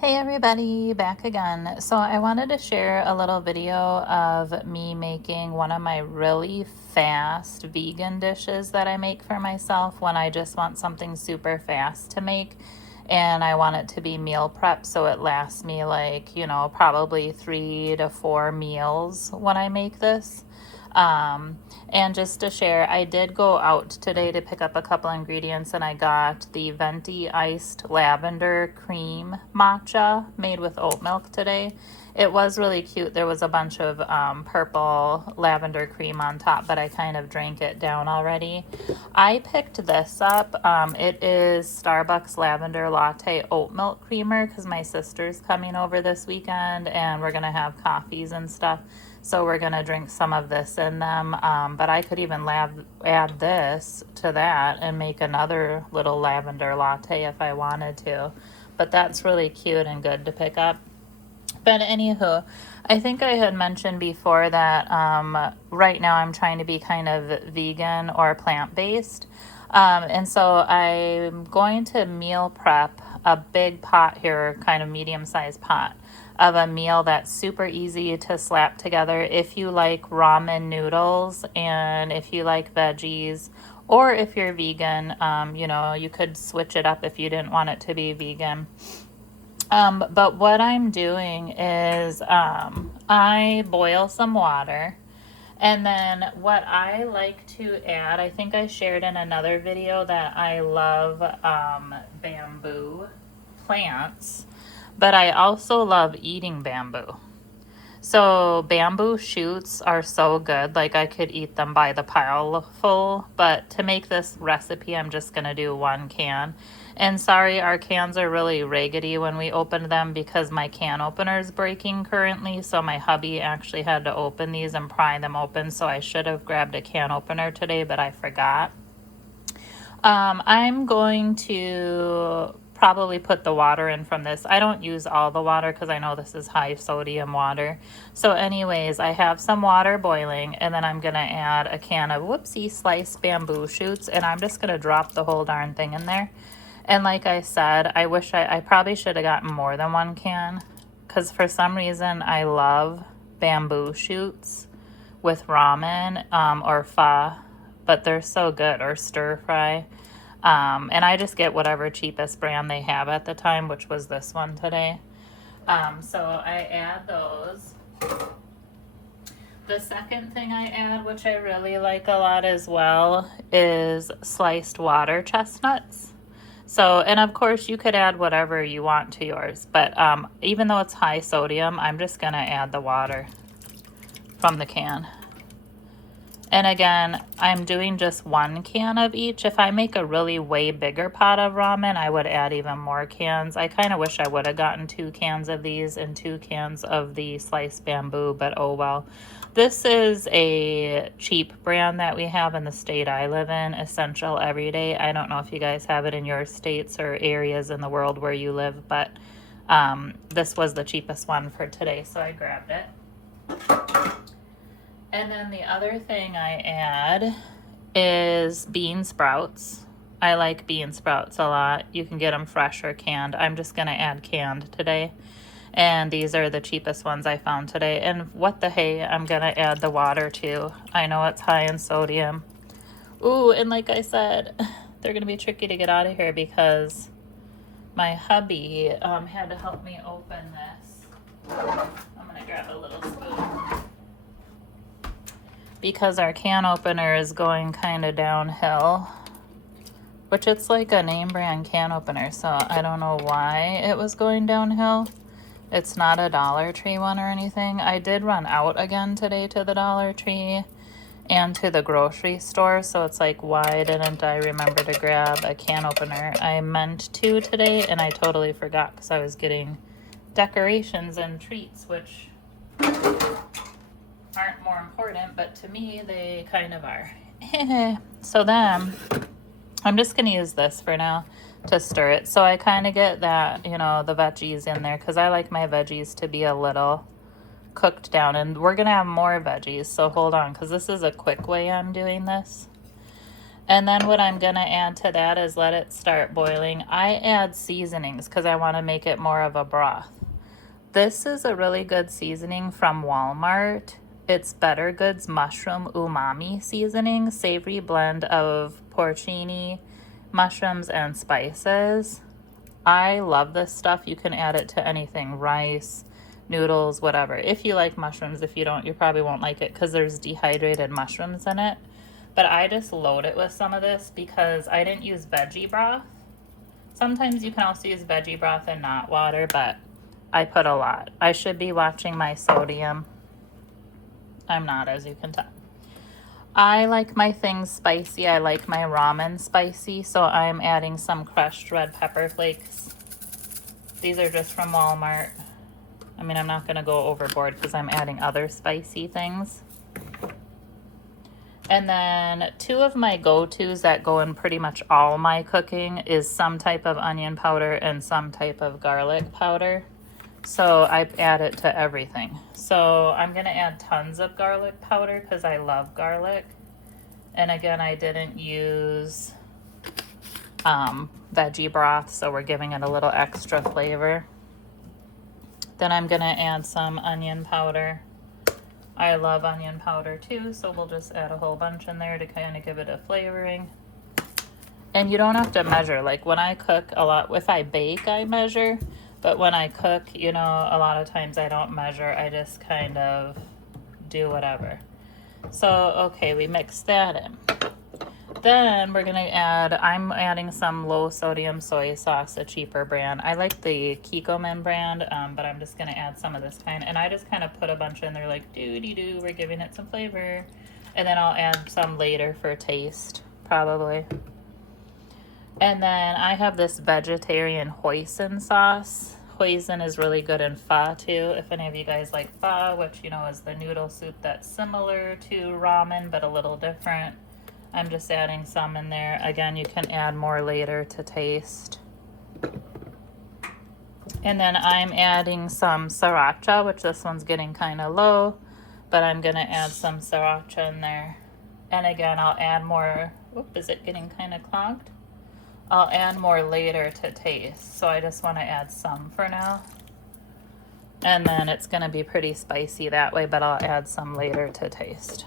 Hey everybody, back again. So I wanted to share a little video of me making one of my really fast vegan dishes that I make for myself when I just want something super fast to make, and I want it to be meal prep so it lasts me like, probably 3 to 4 meals when I make this. Um, and just to share, I did go out today to pick up a couple ingredients, and I got the venti iced lavender cream matcha made with oat milk today. It was really cute. There was a bunch of purple lavender cream on top, but I kind of drank it down already. I picked this up. It is Starbucks lavender latte oat milk creamer because my sister's coming over this weekend and we're going to have coffees and stuff. So we're going to drink some of this in them. But I could even add this to that and make another little lavender latte if I wanted to. But that's really cute and good to pick up. But anywho, I think I had mentioned before that right now I'm trying to be kind of vegan or plant-based. And so I'm going to meal prep a big pot here, kind of medium-sized pot of a meal that's super easy to slap together if you like ramen noodles and if you like veggies, or if you're vegan, you could switch it up if you didn't want it to be vegan. But what I'm doing is I boil some water, and then what I like to add, I think I shared in another video that I love bamboo plants, but I also love eating bamboo. So bamboo shoots are so good, like I could eat them by the pile full, but to make this recipe, I'm just gonna do 1 can. And sorry, our cans are really raggedy when we opened them because my can opener is breaking currently, so my hubby actually had to open these and pry them open, so I should have grabbed a can opener today, but I forgot. I'm going to probably put the water in from this. I don't use all the water because I know this is high sodium water. So anyways, I have some water boiling, and then I'm going to add a can of sliced bamboo shoots, and I'm just going to drop the whole darn thing in there. And like I said, I wish I probably should have gotten more than 1 can because for some reason I love bamboo shoots with ramen or pho, but they're so good, or stir fry. And I just get whatever cheapest brand they have at the time, which was this one today. So I add those. The second thing I add, which I really like a lot as well, is sliced water chestnuts. So, and of course you could add whatever you want to yours, but even though it's high sodium, I'm just gonna add the water from the can. And again, I'm doing just 1 can of each. If I make a really way bigger pot of ramen, I would add even more cans. I kind of wish I would have gotten 2 cans of these and 2 cans of the sliced bamboo, but oh well. This is a cheap brand that we have in the state I live in, Essential Everyday. I don't know if you guys have it in your states or areas in the world where you live, but this was the cheapest one for today, so I grabbed it. And then the other thing I add is bean sprouts. I like bean sprouts a lot. You can get them fresh or canned. I'm just going to add canned today. And these are the cheapest ones I found today. And what the hey, I'm going to add the water too. I know it's high in sodium. Ooh, and like I said, they're going to be tricky to get out of here because my hubby had to help me open this. I'm going to grab a little spoon, because our can opener is going kind of downhill, which it's like a name brand can opener, so I don't know why it was going downhill. It's not a Dollar Tree one or anything. I did run out again today to the Dollar Tree and to the grocery store, so it's like, why didn't I remember to grab a can opener? I meant to today and I totally forgot because I was getting decorations and treats, which aren't more important, but to me they kind of are. So then I'm just gonna use this for now to stir it, so I kind of get that, the veggies in there, because I like my veggies to be a little cooked down, and we're gonna have more veggies, so hold on, because this is a quick way I'm doing this. And then what I'm gonna add to that is let it start boiling. I add seasonings because I want to make it more of a broth. This is a really good seasoning from Walmart. It's Better Goods Mushroom Umami Seasoning, savory blend of porcini, mushrooms, and spices. I love this stuff. You can add it to anything, rice, noodles, whatever. If you like mushrooms, if you don't, you probably won't like it because there's dehydrated mushrooms in it. But I just load it with some of this because I didn't use veggie broth. Sometimes you can also use veggie broth and not water, but I put a lot. I should be watching my sodium. I'm not, as you can tell. I like my things spicy. I like my ramen spicy, so I'm adding some crushed red pepper flakes. These are just from Walmart. I mean, I'm not going to go overboard because I'm adding other spicy things. And then two of my go-tos that go in pretty much all my cooking is some type of onion powder and some type of garlic powder. So I add it to everything. So I'm going to add tons of garlic powder because I love garlic. And again, I didn't use veggie broth, so we're giving it a little extra flavor. Then I'm going to add some onion powder. I love onion powder too, so we'll just add a whole bunch in there to kind of give it a flavoring. And you don't have to measure. Like when I cook a lot, if I bake, I measure. But when I cook, you know, a lot of times I don't measure. I just kind of do whatever. So, okay, we mix that in. Then we're gonna add, I'm adding some low sodium soy sauce, a cheaper brand. I like the Kikkoman brand, but I'm just gonna add some of this kind. And I just kind of put a bunch in there like doo-dee-doo, we're giving it some flavor. And then I'll add some later for taste, probably. And then I have this vegetarian hoisin sauce. Hoisin is really good in pho too. If any of you guys like pho, which you know is the noodle soup that's similar to ramen but a little different. I'm just adding some in there. Again, you can add more later to taste. And then I'm adding some sriracha, which this one's getting kind of low, but I'm gonna add some sriracha in there. And again, I'll add more. Oop, is it getting kind of clogged? I'll add more later to taste. So I just want to add some for now. And then it's going to be pretty spicy that way, but I'll add some later to taste.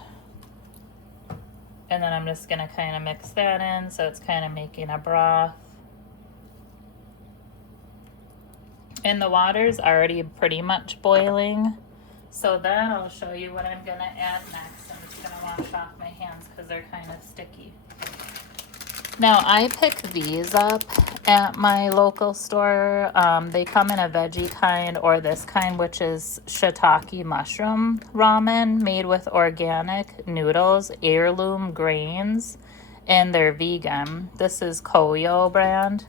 And then I'm just going to kind of mix that in so it's kind of making a broth. And the water's already pretty much boiling. So then I'll show you what I'm going to add next. I'm just going to wash off my hands because they're kind of sticky. Now, I picked these up at my local store. They come in a veggie kind or this kind, which is shiitake mushroom ramen made with organic noodles, heirloom grains, and they're vegan. This is Koyo brand.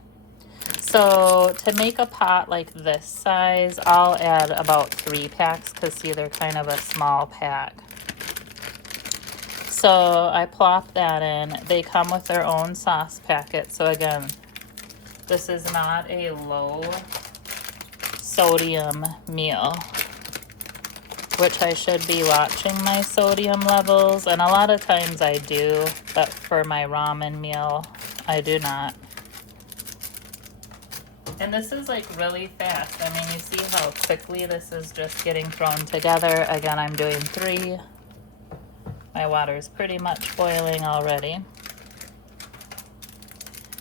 So to make a pot like this size, I'll add about 3 packs because see, they're kind of a small pack. So I plop that in. They come with their own sauce packet. So again, this is not a low sodium meal, which I should be watching my sodium levels. And a lot of times I do, but for my ramen meal, I do not. And this is like really fast. I mean, you see how quickly this is just getting thrown together. Again, I'm doing 3. My water is pretty much boiling already.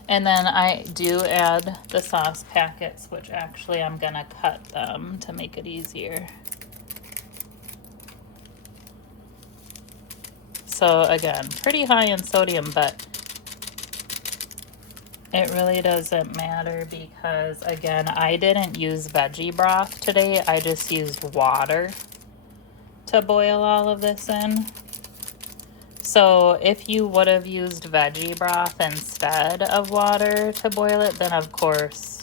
And then I do add the sauce packets, which actually I'm gonna cut them to make it easier. So again, pretty high in sodium, but it really doesn't matter because again, I didn't use veggie broth today. I just used water to boil all of this in. So if you would have used veggie broth instead of water to boil it, then of course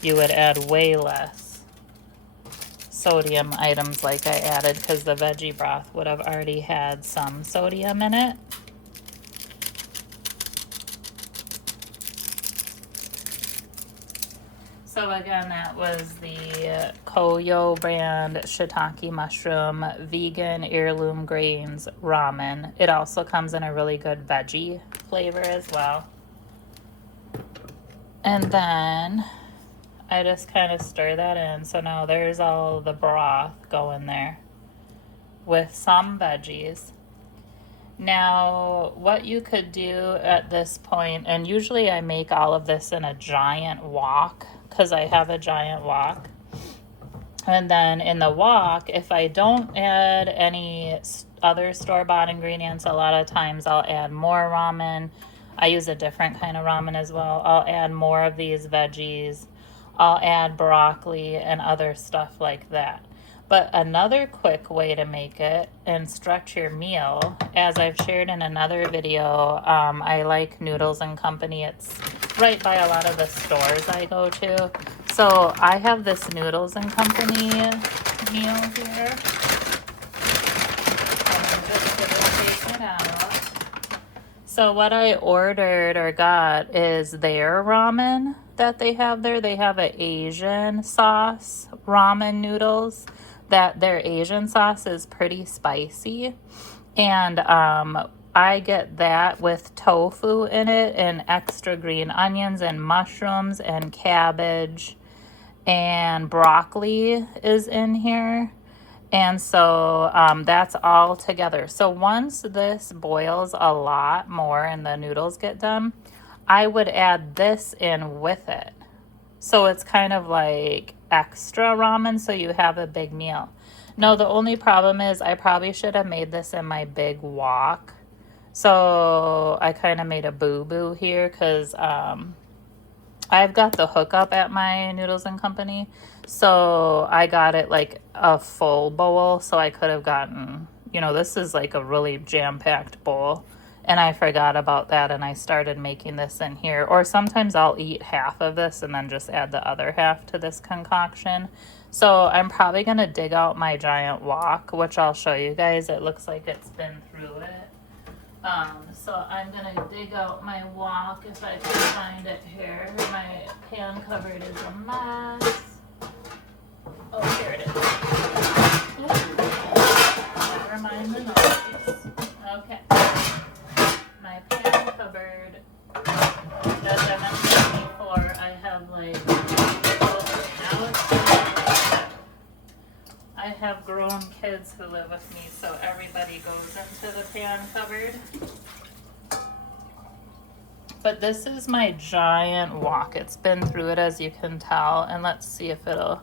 you would add way less sodium items like I added because the veggie broth would have already had some sodium in it. So again, that was the Koyo brand shiitake mushroom vegan heirloom grains ramen. It also comes in a really good veggie flavor as well. And then I just kind of stir that in. So now there's all the broth going there with some veggies. Now, what you could do at this point, and usually I make all of this in a giant wok because I have a giant wok. And then in the wok, if I don't add any other store-bought ingredients, a lot of times I'll add more ramen. I use a different kind of ramen as well. I'll add more of these veggies. I'll add broccoli and other stuff like that. But another quick way to make it and stretch your meal, as I've shared in another video, I like Noodles and Company. It's right by a lot of the stores I go to. So I have this Noodles and Company meal here. And I'm just gonna take it out. So what I ordered or got is their ramen that they have there. They have an Asian sauce ramen noodles. That their Asian sauce is pretty spicy, and I get that with tofu in it and extra green onions and mushrooms and cabbage and broccoli is in here, and so that's all together. So once this boils a lot more and the noodles get done, I would add this in with it. So it's kind of like extra ramen, so you have a big meal. No, the only problem is I probably should have made this in my big wok. So I kind of made a boo-boo here because I've got the hookup at my Noodles and Company. So I got it like a full bowl, so I could have gotten, you know, this is like a really jam-packed bowl. And I forgot about that, and I started making this in here. Or sometimes I'll eat half of this and then just add the other half to this concoction. So I'm probably going to dig out my giant wok, which I'll show you guys. It looks like it's been through it. So I'm going to dig out my wok if I can find it here. My pan cupboard is a mess. Oh, here it is. Ooh. Never mind the noise. Okay. My pan cupboard, as I mentioned before, I have like, I have grown kids who live with me, so everybody goes into the pan cupboard. But this is my giant wok. It's been through it, as you can tell, and let's see if it'll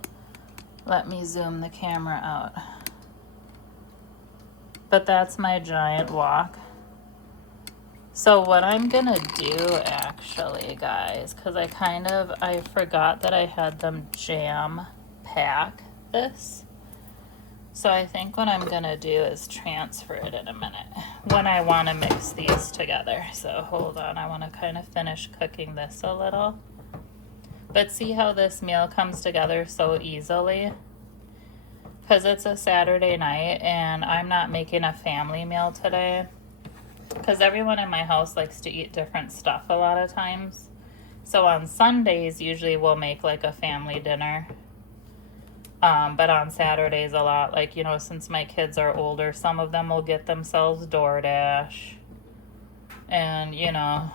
let me zoom the camera out. But that's my giant wok. So what I'm gonna do actually, guys, because I forgot that I had them jam pack this. So I think what I'm gonna do is transfer it in a minute when I wanna mix these together. So hold on, I wanna kind of finish cooking this a little. But see how this meal comes together so easily? Because it's a Saturday night and I'm not making a family meal today. Because everyone in my house likes to eat different stuff a lot of times. So on Sundays, usually we'll make like a family dinner. But on Saturdays a lot, like, you know, since my kids are older, some of them will get themselves DoorDash. And, you know,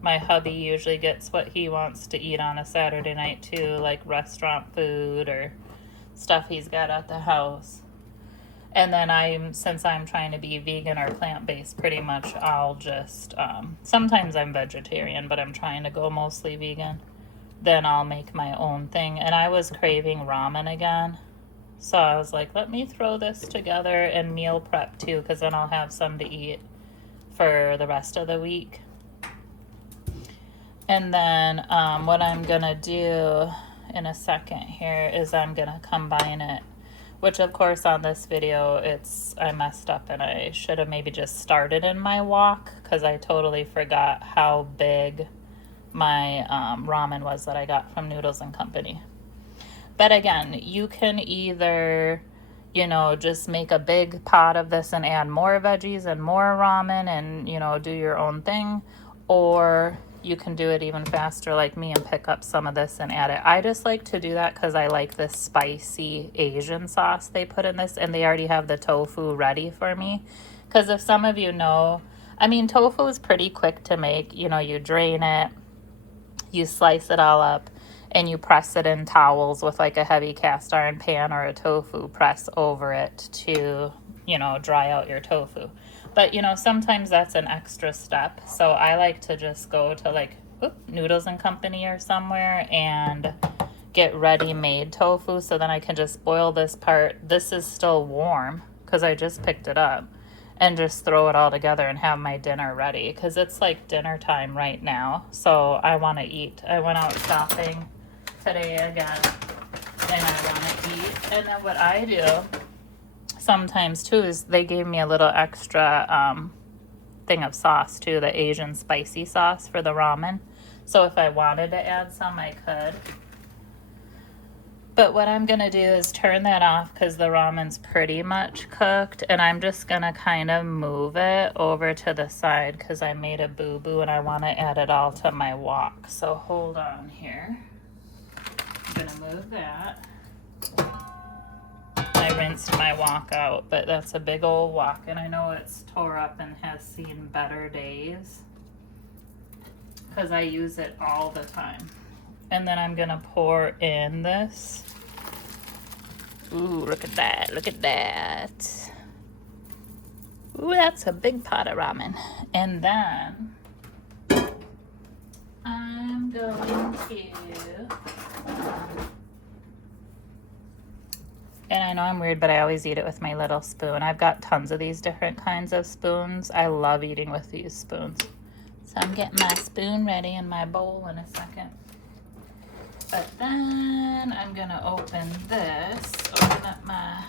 my hubby usually gets what he wants to eat on a Saturday night too, like restaurant food or stuff he's got at the house. And then since I'm trying to be vegan or plant-based, pretty much I'll just, sometimes I'm vegetarian, but I'm trying to go mostly vegan. Then I'll make my own thing. And I was craving ramen again. So I was like, let me throw this together and meal prep too, because then I'll have some to eat for the rest of the week. And then what I'm going to do in a second here is I'm going to combine it. Which, of course, on this video, I messed up and I should have maybe just started in my wok because I totally forgot how big my ramen was that I got from Noodles and Company. But again, you can either, you know, just make a big pot of this and add more veggies and more ramen and, you know, do your own thing. Or you can do it even faster like me and pick up some of this and add it. I just like to do that because I like this spicy Asian sauce they put in this, and they already have the tofu ready for me. Because if some of you know, I mean, tofu is pretty quick to make. You know, you drain it, you slice it all up, and you press it in towels with like a heavy cast iron pan or a tofu press over it to, you know, dry out your tofu. But, you know, sometimes that's an extra step. So I like to just go to like Noodles and Company or somewhere and get ready-made tofu. So then I can just boil this part. This is still warm because I just picked it up, and just throw it all together and have my dinner ready because it's like dinner time right now. So I want to eat. I went out shopping today again, and I want to eat. And then what I do sometimes too is they gave me a little extra thing of sauce too, the Asian spicy sauce for the ramen. So if I wanted to add some, I could. But what I'm going to do is turn that off because the ramen's pretty much cooked, and I'm just going to kind of move it over to the side because I made a boo-boo and I want to add it all to my wok. So hold on here. I'm going to move that. I rinsed my wok out, but that's a big old wok, and I know it's tore up and has seen better days because I use it all the time. And then I'm gonna pour in this. Ooh, look at that, look at that. Ooh, that's a big pot of ramen. And then I'm going to, and I know I'm weird, but I always eat it with my little spoon. I've got tons of these different kinds of spoons. I love eating with these spoons. So I'm getting my spoon ready in my bowl in a second. But then I'm gonna open up my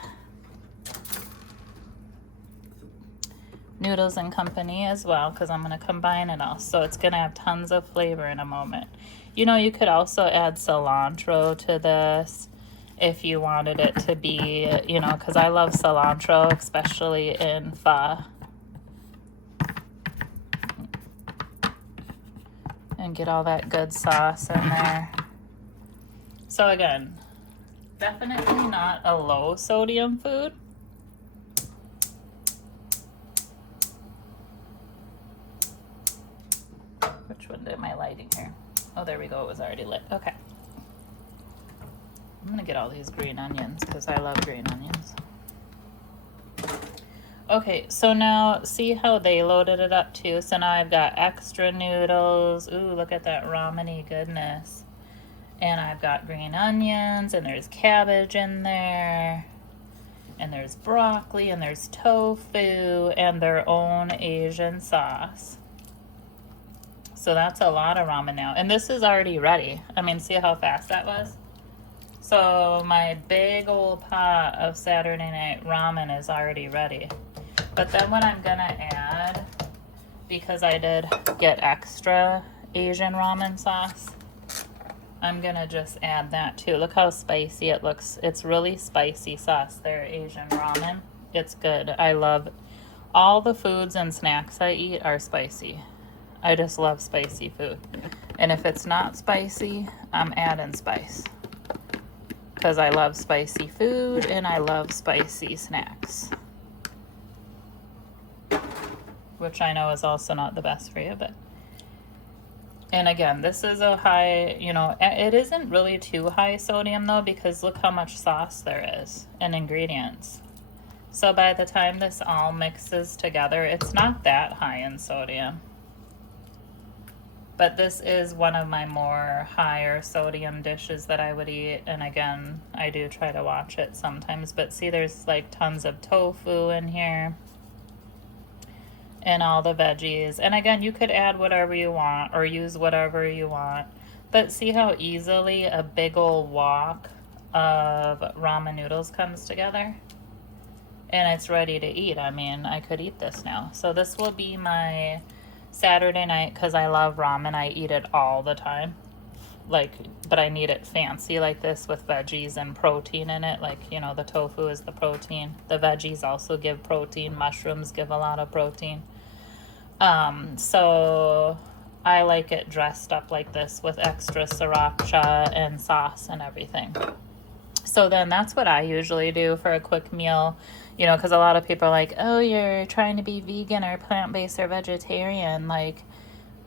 Noodles and Company as well, because I'm gonna combine it all. So it's gonna have tons of flavor in a moment. You know, you could also add cilantro to this if you wanted it to be, you know, because I love cilantro, especially in pho. And get all that good sauce in there. So again, definitely not a low sodium food. Which one am I lighting here? Oh, there we go. It was already lit. Okay. I'm gonna get all these green onions because I love green onions. Okay, so now see how they loaded it up too? So now I've got extra noodles. Ooh, look at that ramen-y goodness. And I've got green onions, and there's cabbage in there, and there's broccoli, and there's tofu, and their own Asian sauce. So that's a lot of ramen now. And this is already ready. I mean, see how fast that was? So my big old pot of Saturday night ramen is already ready. But then what I'm gonna add, because I did get extra Asian ramen sauce, I'm gonna just add that too. Look how spicy it looks. It's really spicy sauce there, Asian ramen. It's good. I love all the foods and snacks I eat are spicy. I just love spicy food. And if it's not spicy, I'm adding spice. Because I love spicy food and I love spicy snacks. Which I know is also not the best for you, but. And again, this is a high, you know, it isn't really too high sodium though, because look how much sauce there is and ingredients. So by the time this all mixes together, it's not that high in sodium. But this is one of my more higher sodium dishes that I would eat. And again, I do try to watch it sometimes, but see, there's like tons of tofu in here. And all the veggies. And again, you could add whatever you want or use whatever you want. But see how easily a big old wok of ramen noodles comes together? And it's ready to eat. I mean, I could eat this now. So this will be my Saturday night because I love ramen. I eat it all the time. Like, but I need it fancy like this with veggies and protein in it. Like, you know, the tofu is the protein. The veggies also give protein. Mushrooms give a lot of protein. So I like it dressed up like this with extra sriracha and sauce and everything. So then that's what I usually do for a quick meal, you know, because a lot of people are like, oh, you're trying to be vegan or plant-based or vegetarian. Like,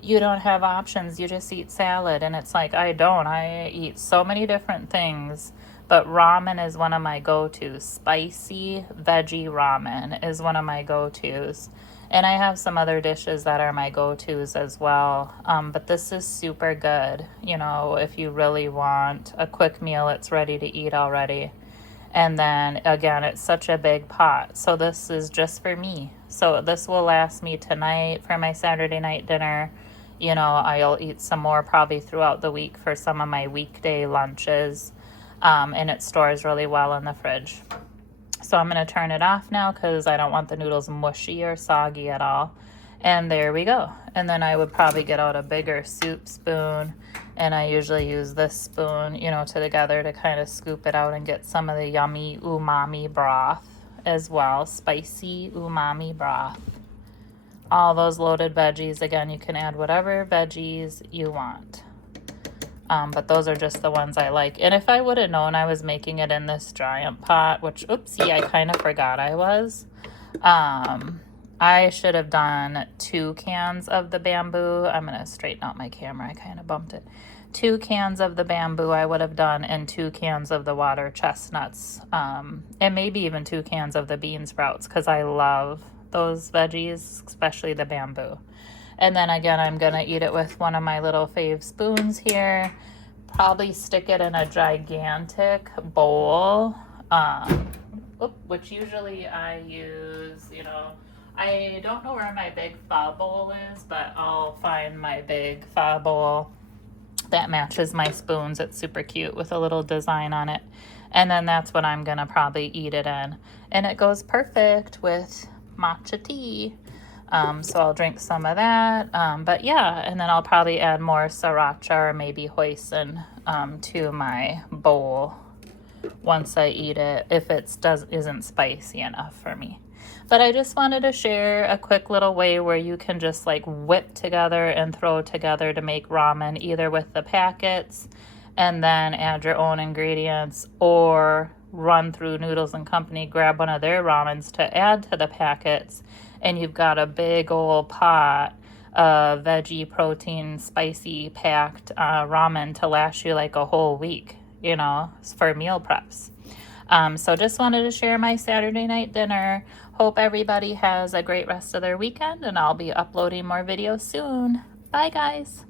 you don't have options. You just eat salad. And it's like, I don't. I eat so many different things. But ramen is one of my go-tos. Spicy veggie ramen is one of my go-tos. And I have some other dishes that are my go-tos as well. But this is super good. You know, if you really want a quick meal, it's ready to eat already. And then again, it's such a big pot. So this is just for me. So this will last me tonight for my Saturday night dinner. You know, I'll eat some more probably throughout the week for some of my weekday lunches. And it stores really well in the fridge. So I'm going to turn it off now because I don't want the noodles mushy or soggy at all. And there we go. And then I would probably get out a bigger soup spoon. And I usually use this spoon, you know, together to kind of scoop it out and get some of the yummy umami broth as well. Spicy umami broth. All those loaded veggies. Again, you can add whatever veggies you want. But those are just the ones I like. And if I would have known I was making it in this giant pot, which, oopsie, I kind of forgot I was. I should have done 2 cans of the bamboo. I'm going to straighten out my camera. I kind of bumped it. 2 cans of the bamboo I would have done, and 2 cans of the water chestnuts. And maybe even 2 cans of the bean sprouts, because I love those veggies, especially the bamboo. And then again, I'm going to eat it with one of my little fave spoons here. Probably stick it in a gigantic bowl, which usually I use, you know, I don't know where my big pho bowl is, but I'll find my big pho bowl that matches my spoons. It's super cute with a little design on it. And then that's what I'm going to probably eat it in. And it goes perfect with matcha tea. So I'll drink some of that. But yeah, and then I'll probably add more sriracha or maybe hoisin to my bowl once I eat it, if it isn't spicy enough for me. But I just wanted to share a quick little way where you can just like whip together and throw together to make ramen, either with the packets and then add your own ingredients, or run through Noodles and Company, grab one of their ramens to add to the packets, and you've got a big old pot of veggie, protein, spicy packed ramen to last you like a whole week, you know, for meal preps. So just wanted to share my Saturday night dinner. Hope everybody has a great rest of their weekend, and I'll be uploading more videos soon. Bye, guys.